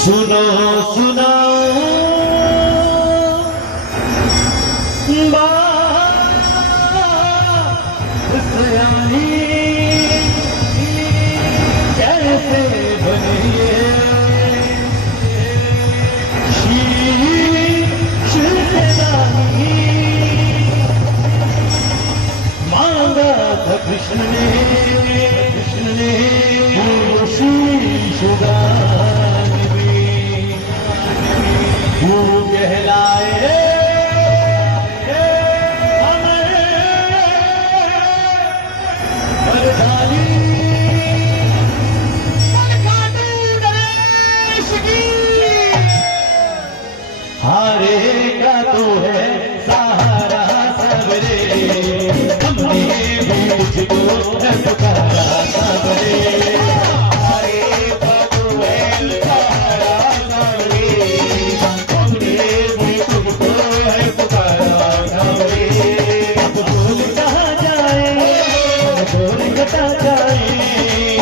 सुनो सुनो सयानी कैसे बनिए मांगा था कृष्ण ने शीशुदान में वो कहलाए हारे का तो है सहारा सबरे हमने भी तुझको पुकारा सबरे हारे का तो है सहारा सबरे हमने भी तुझको पुकारा सबरे अब बोल कहाँ जाए बोल कटा जाए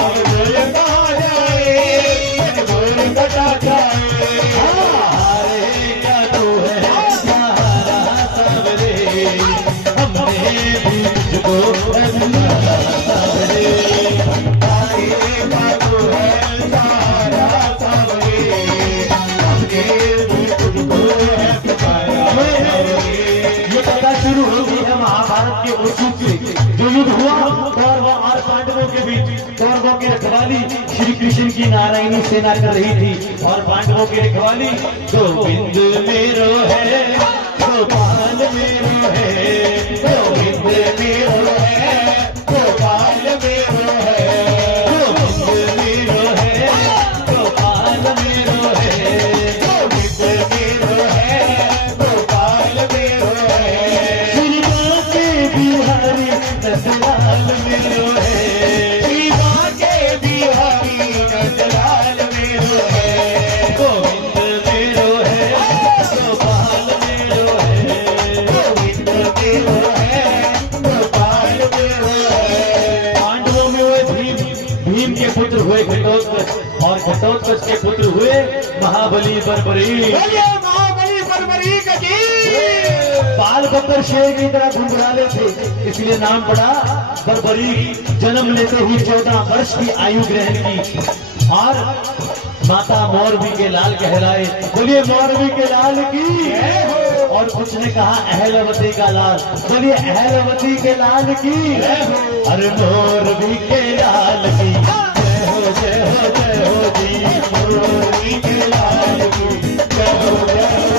अब बोल कहाँ जाए बोल कटा जाए शुरू होगी है महाभारत के उस युद्ध से जो युद्ध हुआ कौरवों और पांडवों के बीच। कौरवों की रखवाली श्री कृष्ण की नारायणी सेना कर रही थी और पांडवों की रखवाली गोविंद मेरो है गोपाल मेरो है गोविंद मेरो है गोपाल मेरो है गोविंद मेरो है गोपाल मेरो है गोविंद मेरो है गोपाल मेरो है नंदलाल मेरो है श्रीमा के बिहारी नंदलाल मेरो है गोविंद मेरो है गोपाल मेरो है गोविंद मेरो है गोपाल मेरो है। पांडवों में हुए भीम के पुत्र हुए घटोत्कच और घटोत्कच के पुत्र हुए महाबली बर्बरीक। महाबली बर्बरीक जी बाल बकर शेर की तरह घुंघराले थे इसलिए नाम पड़ा बर्बरीक। जन्म लेते ही 14 वर्ष की आयु ग्रहण की और माता मौरवी के लाल कहलाए। बोलिए मौरवी के लाल की। और कुछ ने कहा अहलवती का लाल। बोलिए अहलवती के लाल की। अरे मौरवी के लाल की जय हो जय हो जय हो जी मौरवी के लाल की जय हो जय हो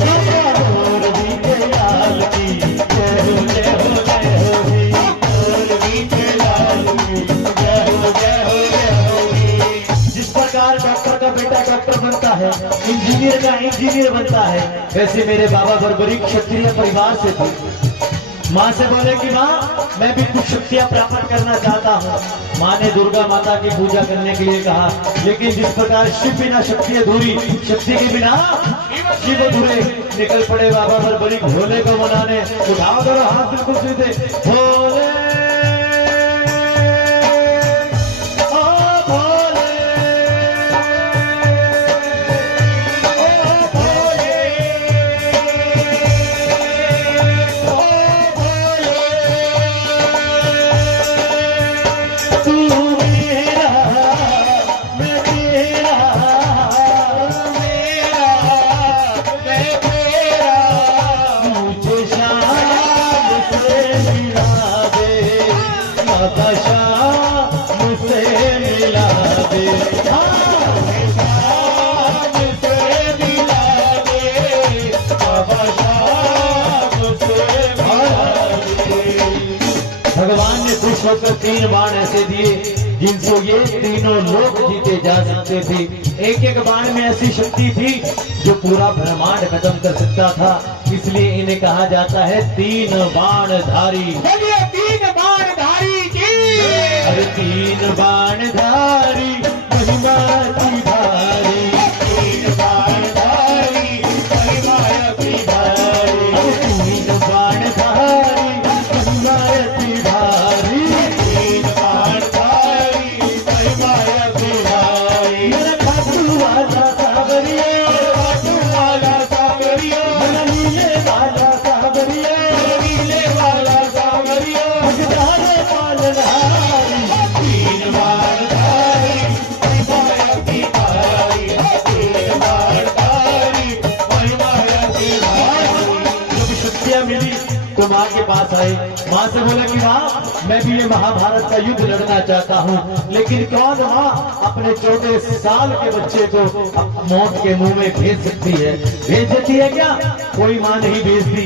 जय हो मौरवी के लाल की जय हो जय हो जय हो जी मौरवी के लाल की जय हो जय हो जय हो। जिस प्रकार डॉक्टर का बेटा डॉक्टर बनता है इंजीनियर का इंजीनियर बनता है वैसे मेरे बाबा बर्बरीक क्षत्रिय परिवार से थे। माँ से बोले कि माँ मैं भी कुछ शक्तियाँ प्राप्त करना चाहता हूँ। माँ ने दुर्गा माता की पूजा करने के लिए कहा लेकिन जिस प्रकार शिव बिना शक्ति अधूरी शक्ति के बिना शिव अधूरे निकल पड़े बाबा बर्बरीक भोले को मनाने। उठाओ करो हाथ बिल्कुल सीधे भोले भगवान ने खुश होकर 3 बाण ऐसे दिए जिनसे ये तीनों लोग जीते जा सकते थे। एक एक बाण में ऐसी शक्ति थी जो पूरा ब्रह्मांड खत्म कर सकता था इसलिए इन्हें कहा जाता है 3 बाणधारी। बोलिए 3 बाणधारी की। अरे 3 बाणधारी महिमा की भारी 3 बाणधारी महिमा की भारी 3 बाणधारी महिमा की भारी 3 बाणधारी महिमा की भारी मेरा खाटू वाला आए। माँ से बोले कि माँ मैं भी ये महाभारत का युद्ध लड़ना चाहता हूँ, लेकिन कौन माँ अपने 14 साल के बच्चे को मौत के मुंह में भेज सकती है? भेज देती है क्या? कोई माँ नहीं भेजती।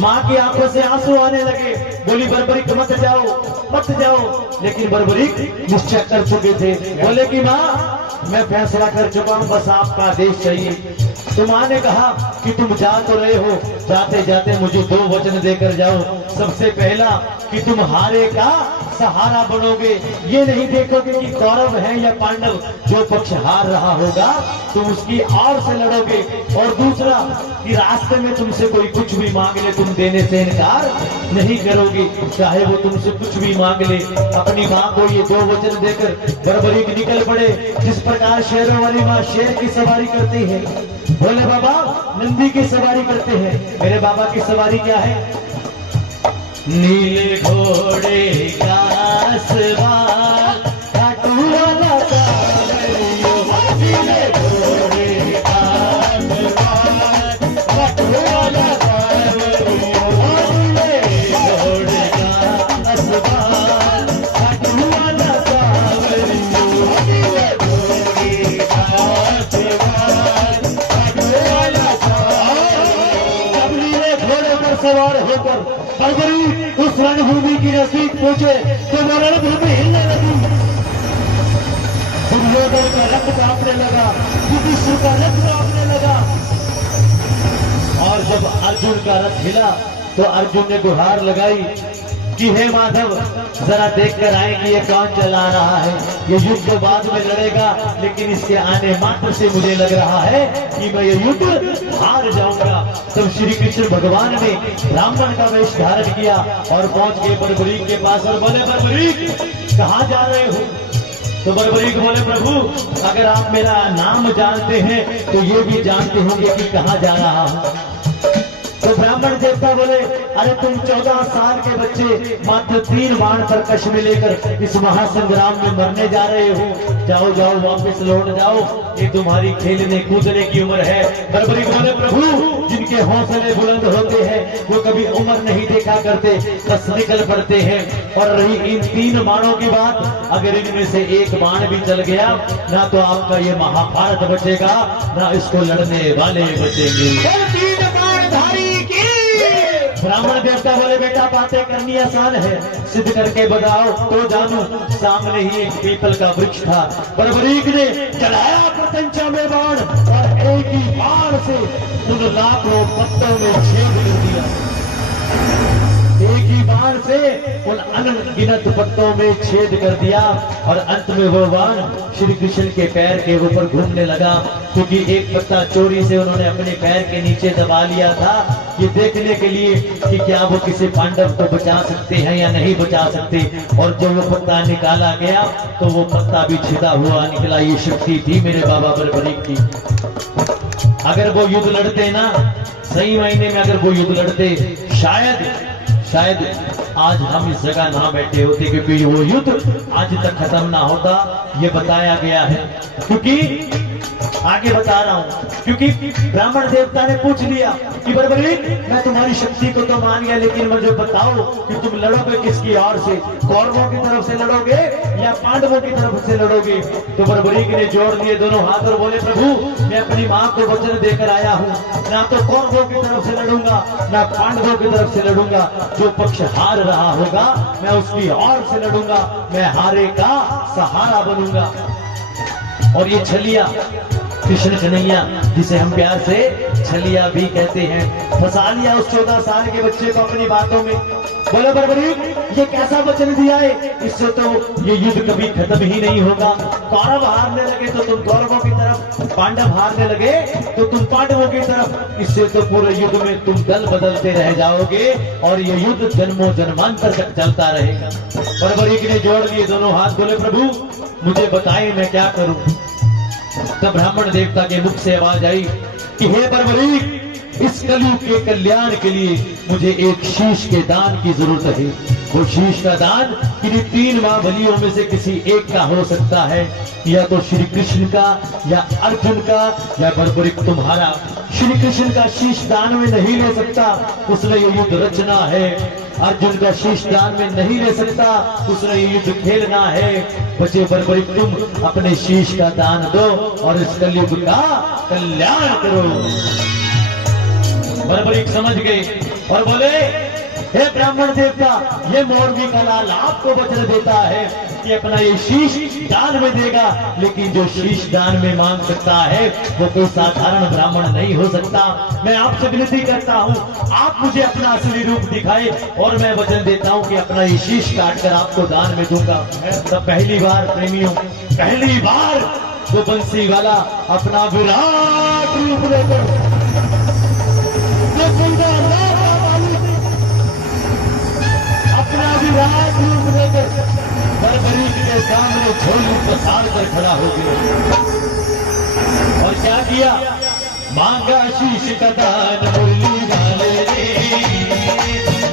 माँ की आंखों से आंसू आने लगे, बोली बर्बरीक मत जाओ मत जाओ। लेकिन बर्बरीक निश्चय कर चुके थे, बोले कि माँ मैं फैसला कर चुका हूँ, बस आपका आदेश चाहिए। तो माँ ने कहा कि तुम जा तो रहे हो, जाते जाते मुझे 2 वचन देकर जाओ। सबसे पहला कि तुम हारे का सहारा बनोगे, ये नहीं देखोगे कि कौरव है या पांडव, जो पक्ष हार रहा होगा तुम उसकी ओर से लड़ोगे। और दूसरा कि रास्ते में तुमसे कोई कुछ भी मांग ले, तुम देने से इनकार नहीं करोगे, चाहे वो तुमसे कुछ भी मांग ले। अपनी माँ को ये 2 वचन देकर बर्बरीक निकल पड़े। जिस प्रकार शेरों वाली माँ शेर की सवारी करती है, बोले बाबा नंदी की सवारी करते हैं, मेरे बाबा की सवारी क्या है? नीले घोड़े का सवार खाटू वाला कांवरियो, नीले घोड़े का सवार खाटू वाला कांवरियो, नीले घोड़े का सवार खाटू वाला कांवरियो, नीले घोड़े का सवार खाटू वाला कांवरियो। जब नीले घोड़े पर सवार होकर बर्बरीक उस रणभूमि की नजदीक पहुंचे तो वो रणभूमि हिलने लगी। दुर्योधन का रक्त कांपने लगा, युधिष्ठिर का रथ कांपने लगा। और जब अर्जुन का रथ हिला तो अर्जुन ने गुहार लगाई कि हे माधव जरा देख कर आए कि ये कौन चला रहा है। ये युद्ध तो बाद में लड़ेगा, लेकिन इसके आने मात्र से मुझे लग रहा है कि मैं ये युद्ध हार जाऊंगा। तब श्री कृष्ण भगवान ने ब्राह्मण का वेश धारण किया और पहुंच गए बर्बरीक के पास और बोले बर्बरीक कहाँ जा रहे हो? तो बर्बरीक बोले प्रभु अगर आप मेरा नाम जानते हैं तो ये भी जानते होंगे कि कहाँ जा रहा हूँ। तो ब्राह्मण देवता बोले अरे तुम 14 साल के बच्चे मात्र 3 बाण तरकश में लेकर इस महासंग्राम में मरने जा रहे हो, जाओ जाओ वापस लौट जाओ, ये तुम्हारी खेलने कूदने की उम्र है। बर्बरीक बोले प्रभु जिनके हौसले बुलंद होते हैं वो कभी उम्र नहीं देखा करते, बस निकल पड़ते हैं। और रही इन 3 बाणों की बात, अगर इनमें से एक बाण भी चल गया ना तो आपका ये महाभारत बचेगा ना इसको लड़ने वाले बचेंगे। ब्राह्मण देवता बोले बेटा बातें करनी आसान है, सिद्ध करके बताओ तो जानू। सामने ही एक पीपल का वृक्ष था। बर्बरीक ने चलाया प्रत्यंचा में बाण और एक ही बाण से उन लाखों पत्तों में छेद कर दिया। एक ही बाण से उन अनगिनत पत्तों में छेद कर दिया और अंत में वो बाण श्री कृष्ण के पैर के ऊपर घूमने लगा, क्योंकि एक पत्ता चोरी से उन्होंने अपने पैर के नीचे दबा लिया था, ये देखने के लिए कि क्या वो किसी पांडव को बचा सकते हैं या नहीं बचा सकते। और जब वो पत्ता निकाला गया तो वो पत्ता भी छिदा हुआ निकला। ये शक्ति थी मेरे बाबा बर्बरीक की। अगर वो युद्ध लड़ते ना सही मायने में, अगर वो युद्ध लड़ते शायद आज हम इस जगह ना बैठे होते, क्योंकि वो युद्ध आज तक खत्म ना होता। ये बताया गया है, क्योंकि आगे बता रहा हूँ, क्योंकि ब्राह्मण देवता ने पूछ लिया कि बर्बरीक मैं तुम्हारी शक्ति को तो मान गया, लेकिन मुझे बताओ कि तुम लड़ोगे किसकी ओर से, कौरवों की तरफ से लड़ोगे या पांडवों की तरफ से लड़ोगे? तो बर्बरीक ने जोड़ दिए दोनों हाथ और बोले प्रभु मैं अपनी माँ को वचन देकर आया हूँ, ना तो कौरवों की तरफ से लड़ूंगा ना पांडवों की तरफ से लड़ूंगा। जो पक्ष हार रहा होगा मैं उसकी ओर से लड़ूंगा, मैं हारे का सहारा बनूंगा। और ये छलिया कृष्ण कन्हैया, जिसे हम प्यार से छलिया भी कहते हैं, फंसा लिया उस 14 साल के बच्चे को अपनी बातों में। बोले बर्बरीक ये कैसा वचन दिया है, इससे तो ये युद्ध कभी खत्म ही नहीं होगा। कौरव हारने लगे तो तुम कौरवों की तरफ, पांडव हारने लगे तो तुम पांडवों की तरफ, इससे तो पूरे युद्ध में तुम दल बदलते रह जाओगे और ये युद्ध जन्मों जन्मांतर तक चलता रहेगा। बर्बरीक ने जोड़ लिए दोनों हाथ, बोले प्रभु मुझे बताएं मैं क्या करूं। तब ब्राह्मण देवता के मुख से आवाज आई कि हे बर्बरीक इस कलयुग के कल्याण के लिए मुझे एक शीश के दान की जरूरत है। वो शीश का दान किन्हीं 3 महाबलियों में से किसी एक का हो सकता है, या तो श्री कृष्ण का या अर्जुन का या बर्बरीक तुम्हारा। श्री कृष्ण का शीश दान में नहीं ले सकता, उसने ये युद्ध रचना है। अर्जुन का शीश दान में नहीं ले सकता, उसने युद्ध खेलना है। बचे बर्बरीक तुम अपने शीश का दान दो और इस कलयुग का कल्याण करो। बर्बरीक समझ गए और बोले, हे ब्राह्मण देवता, ये मोरबी का लाल आपको वचन देता है कि अपना ये शीश दान में देगा, लेकिन जो शीश दान में मांग सकता है वो कोई साधारण ब्राह्मण नहीं हो सकता। मैं आपसे विनती करता हूँ, आप मुझे अपना असली रूप दिखाए और मैं वचन देता हूँ कि अपना ये शीश काट कर आपको दान में दूंगा। तब पहली बार प्रेमियों, पहली बार तो बंसी वाला अपना विराट रूप लेकर अपना विराट रूप लेकर बर्बरीक के सामने झोली पसार कर खड़ा हो गया और क्या किया? मांगा शीश का दान मुरली वाले ने,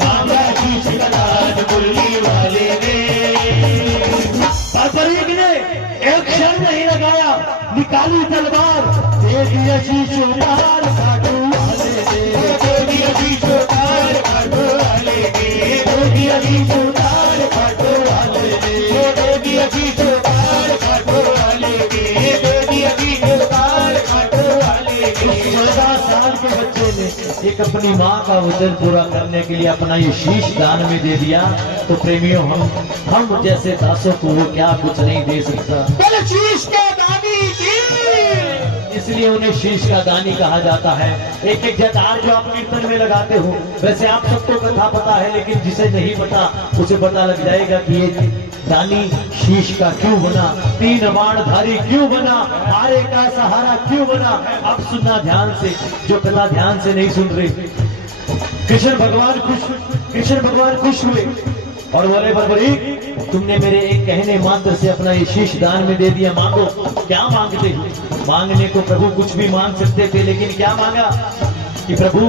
मांगा शीश का दान मुरली वाले ने। बर्बरीक ने एक क्षण नहीं लगाया, निकाली तलवार, दे दिया शीश उतार काटू वाले ने, दे दिया शीश उतार काटू वाले ने, दे दिया शीश उतार काटू वाले ने, दे दिया शीश उतार काटू वाले ने, दे दिया शीश उतार काटू वाले ने। 14 साल के बच्चे ने एक अपनी माँ का वचन पूरा करने के लिए अपना ये शीश दान में दे दिया। तो प्रेमियों, हम जैसे दासों को वो क्या कुछ नहीं दे सकता। शीश का दानी की, इसलिए उन्हें शीश का दानी कहा जाता है। एक एक जयकार जो आप कीर्तन में लगाते हो, वैसे आप सबको कथा पता है, लेकिन जिसे नहीं पता उसे पता लग जाएगा कि ये दानी शीश का क्यों बना, 3 बाणधारी क्यों बना, आरे का सहारा क्यों बना। अब सुनना ध्यान से, जो कथा ध्यान से नहीं सुन रहे। कृष्ण भगवान खुश हुए और बोले, बर्बरीक, तुमने मेरे एक कहने मात्र से अपना ये शीश दान में दे दिया, मांगो। क्या मांगते हो? मांगने को प्रभु कुछ भी मांग सकते थे, लेकिन क्या मांगा कि प्रभु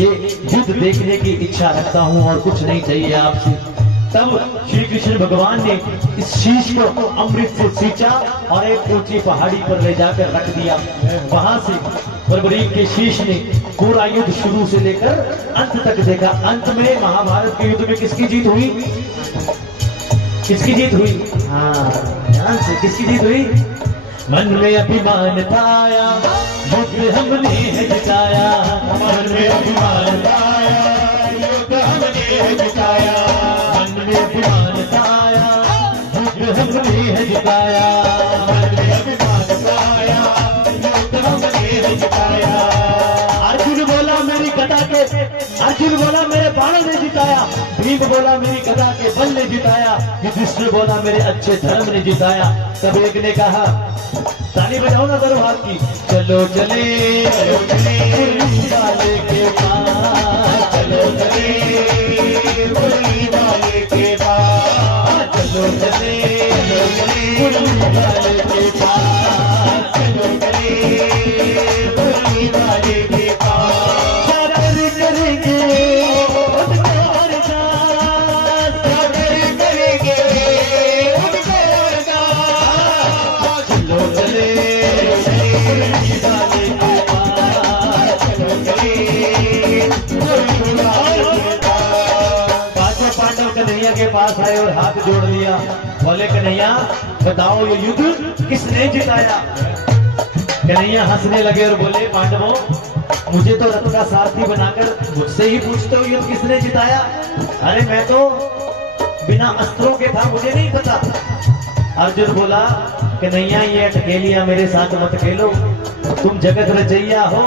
ये युद्ध देखने की इच्छा रखता हूँ और कुछ नहीं चाहिए आपसे। तब श्री कृष्ण भगवान ने इस शीश को अमृत से सींचा और एक ऊंची पहाड़ी पर ले जाकर रख दिया। वहां से बर्बरीक के शीश ने पूरा युद्ध शुरू से लेकर अंत तक देखा। अंत में महाभारत के युद्ध में किसकी जीत हुई? किसकी जीत हुई? हाँ, ध्यान से, किसकी जीत हुई? मन में अभिमान थाया, युद्ध हमने है जिताया, मन में अभिमान थाया, युद्ध हमने है जिताया, मन में अभिमान थाया, युद्ध हमने है जिताया, मन में अभिमान थाया, युद्ध हमने है जिताया। अर्जुन बोला मेरी गदा के, अर्जुन बोला मेरे बाण ने जिताया, भीम बोला मेरी गदा के बल ने जिताया, युधिष्ठिर बोला मेरे अच्छे धर्म ने जिताया। तब एक ने कहा, ताली बजाओ ना करो हाथ की, चलो चले मुरली वाले के पास, चलो चले मुरली वाले के पास, चलो चले मुरली वाले के पास, चलो चले मुरली वाले के पास। सागर करेंगे उनको अरदास, सागर करेंगे उनको अरदास, चलो चले मुरली वाले के पास, चलो चले मुरली वाले के पास। पांचों पांडव कन्हैया के पास आए और हाथ जोड़ लिया। बोले, कन्हैया बताओ ये युद्ध किसने जिताया? कन्हैया हंसने लगे और बोले, पांडवों, मुझे तो रथ का सारथी बनाकर मुझसे ही पूछते हो युद्ध किसने जिताया? अरे मैं तो बिना अस्त्रों के था, मुझे नहीं पता। अर्जुन बोला, कन्हैया ये अटकेलियां मेरे साथ मत खेलो, तुम जगत रचैया हो,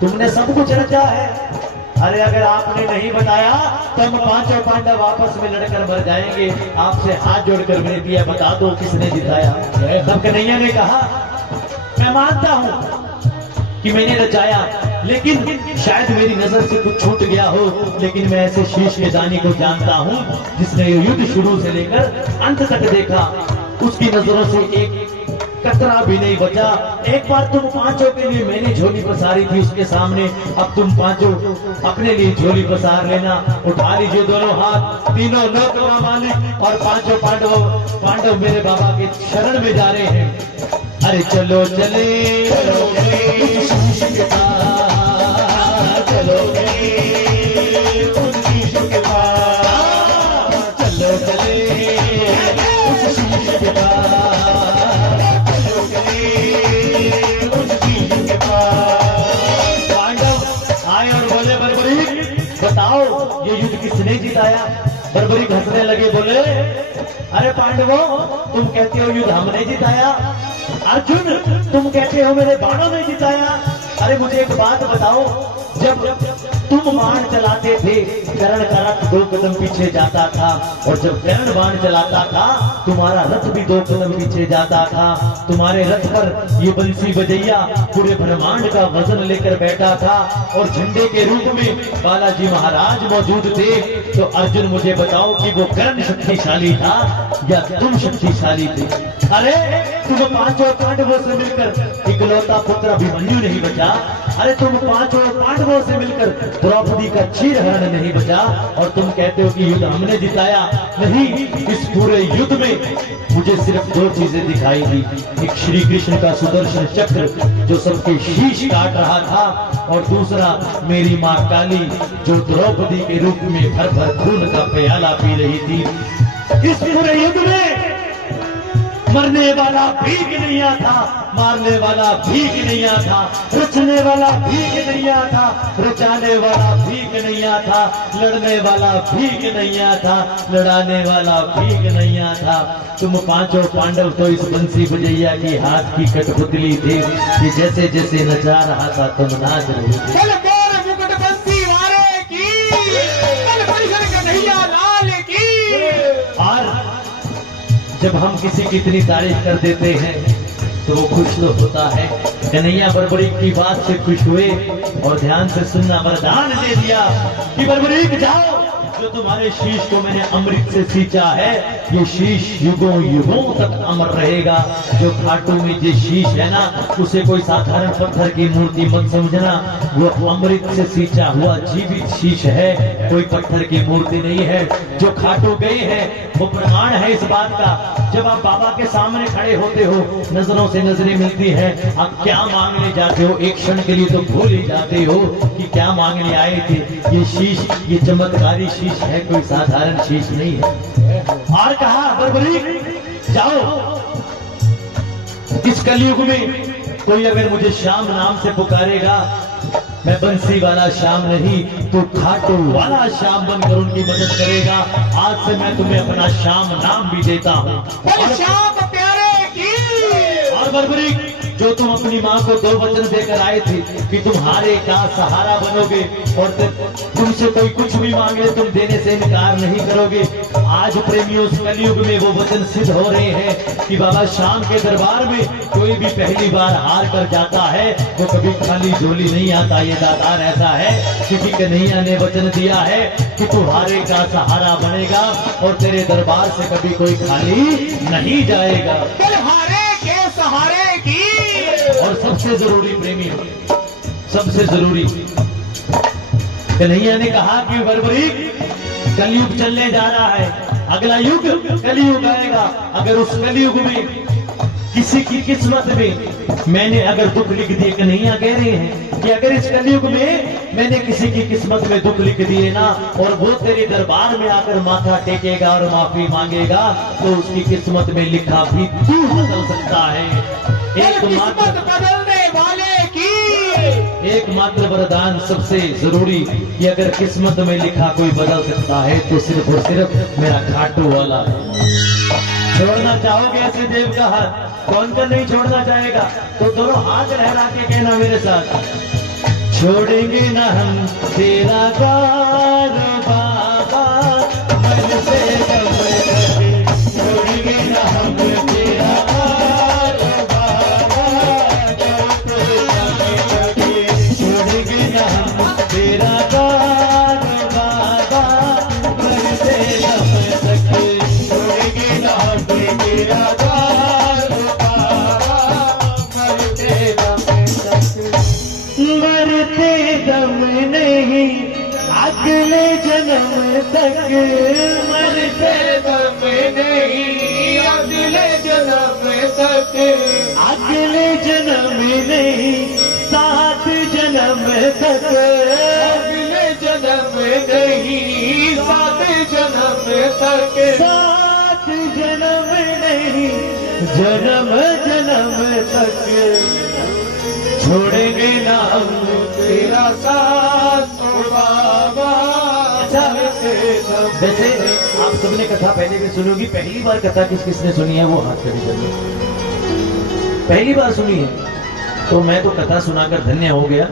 तुमने सब कुछ रचा है। अरे अगर आपने नहीं बताया तो हम पांचों पांडव आपस में लड़कर मर जाएंगे। आपसे हाथ जोड़कर विनती है, बता दो किसने जिताया। तब कन्हैया ने कहा, मैं मानता हूं कि मैंने रचाया, लेकिन शायद मेरी नजर से कुछ छूट गया हो, लेकिन मैं ऐसे शीश के दानी को जानता हूं जिसने युद्ध शुरू से लेकर अंत तक देखा, उसकी नजरों से एक कतरा भी नहीं बचा। एक बार तुम पांचों के लिए मैंने झोली पसारी थी उसके सामने, अब तुम पांचों अपने लिए झोली पसार लेना। उठा लीजिए दोनों हाथ, तीनों लोक का मालिक और पांचों पांडव मेरे बाबा के शरण में जा रहे हैं। अरे चलो चले चलो चले शीश के पास, चलो चले उस शीश के पास। जिताया। बर्बरीक हंसने लगे, बोले अरे पांडवों, तुम कहते हो युद्ध हमने जिताया, अर्जुन तुम कहते हो मेरे बाणों ने जिताया। अरे मुझे एक बात बताओ, जब तुम बाण चलाते थे कर्ण का रथ 2 कदम पीछे जाता था, और जब कर्ण बाण चलाता था तुम्हारा रथ भी 2 कदम पीछे जाता था। तुम्हारे रथ पर ये बंसी बजैया पूरे ब्रह्मांड का वजन लेकर बैठा था, और झंडे के रूप में बालाजी महाराज मौजूद थे। तो अर्जुन मुझे बताओ कि वो कर्ण शक्तिशाली था या तुम शक्तिशाली थे? अरे तुम 5 पांडवों से मिलकर इकलौता पुत्र अभिमन्यु नहीं बचा, अरे तुम 5 पांडवों से मिलकर द्रौपदी का चीरहरण नहीं बचा, और तुम कहते हो कि युद्ध हमने जिताया। नहीं, इस पूरे युद्ध में मुझे सिर्फ 2 चीजें दिखाई दी, एक श्री कृष्ण का सुदर्शन चक्र जो सबके शीश काट रहा था, और दूसरा मेरी माँ काली जो द्रौपदी के रूप में भर भर खून का प्याला पी रही थी। इस पूरे युद्ध में मरने वाला भीख नहीं आता, मारने वाला भीख नहीं आता, रचने वाला भीख नहीं आता, रचाने वाला भीख नहीं आता, लड़ने वाला भीख नहीं आता, लड़ाने वाला भीख नहीं आता। तुम 5 पांडव तो इस बंसी बजैया की हाथ की कठपुतली थे कि जैसे जैसे नचा रहा था तुम नाच रहे थे। और जब हम किसी की इतनी तारीफ कर देते हैं तो वो खुश तो होता है। कन्हैया बर्बरीक की बात से खुश हुए और ध्यान से सुनना, वरदान दे दिया कि बर्बरीक जाओ, जो तुम्हारे शीश को मैंने अमृत से सींचा है ये शीश युगों युगों तक अमर रहेगा। जो खाटू में ये शीश है ना, उसे कोई साधारण पत्थर की मूर्ति मत समझना, वो अमृत से सींचा हुआ जीवित शीश है, कोई पत्थर की मूर्ति नहीं है। जो खाटू गए हैं वो प्रमाण है इस बात का। जब आप बाबा के सामने खड़े होते हो, नजरों से नजरें मिलती है, आप क्या मांगने जाते हो एक क्षण के लिए तो भूल ही जाते हो कि क्या मांगने आए थे। ये शीश, ये चमत्कारी शीश है, कोई साधारण शीश नहीं है। और कहा बर्बरीक जाओ, इस कलयुग में कोई अगर मुझे श्याम नाम से पुकारेगा, मैं बंसी वाला श्याम नहीं तो खाटू वाला श्याम बनकर उनकी मदद करेगा। आज से मैं तुम्हें अपना श्याम नाम भी देता हूँ। श्याम प्यारे की। और बर्बरीक, जो तुम अपनी माँ को 2 वचन देकर आए थे कि तुम्हारे का सहारा बनोगे और तुमसे कोई कुछ भी मांगे तुम देने से इनकार नहीं करोगे, आज प्रेमियों इस कलयुग में वो वचन सिद्ध हो रहे हैं कि बाबा श्याम के दरबार में कोई भी पहली बार हार कर जाता है वो कभी खाली झोली नहीं आता। ये दातार ऐसा है क्योंकि कन्हैया ने वचन दिया है कि तुम्हारे का सहारा बनेगा और तेरे दरबार से कभी कोई खाली नहीं जाएगा। तुम्हारे के सहारे की। और सबसे जरूरी प्रेमी, सबसे जरूरी, कन्हैया ने कहा कि बर्बरीक कलयुग चलने जा रहा है, अगला युग कलयुग आएगा। अगर उस कलयुग में किसी की किस्मत में मैंने अगर दुख लिख दिए, कन्हैया कह रहे हैं कि अगर इस कलयुग में मैंने किसी की किस्मत में दुख लिख दिए ना और वो तेरे दरबार में आकर माथा टेकेगा और माफी मांगेगा तो उसकी किस्मत में लिखा भी तू बदल सकता है। किस्मत बदलने वाले की। एकमात्र वरदान सबसे जरूरी कि अगर किस्मत में लिखा कोई बदल सकता है तो सिर्फ और सिर्फ मेरा खाटू वाला है। छोड़ना चाहोगे ऐसे देव का हाथ? कौन कर नहीं छोड़ना चाहेगा? तो दोनों हाथ लहरा के कहना मेरे साथ, छोड़ेंगे ना हम तेरा द्वार बाबा, मन से छोड़ेंगे ना हम तेरा द्वार बाबा, छोड़ेंगे ना हम तेरा द्वार बाबा, मन से छोड़ेंगे ना हम तेरा द्वार बाबा, मरते दम नहीं अगले जन्म तक, मरते दम नहीं अगले जन्म तक, अगले जन्म नहीं 7 जन्म तक, अगले जन्म नहीं 7 जन्म तक, 7 जन्म नहीं जन्म जन्म तक, छोड़ेंगे ना हम तेरा साथ ओ बाबा। अच्छा वैसे आप सबने कथा पहले भी सुनी होगी, पहली बार कथा किस किसने सुनी है वो हाथ खड़े करिए। पहली बार सुनी है तो मैं तो कथा सुनाकर धन्य हो गया।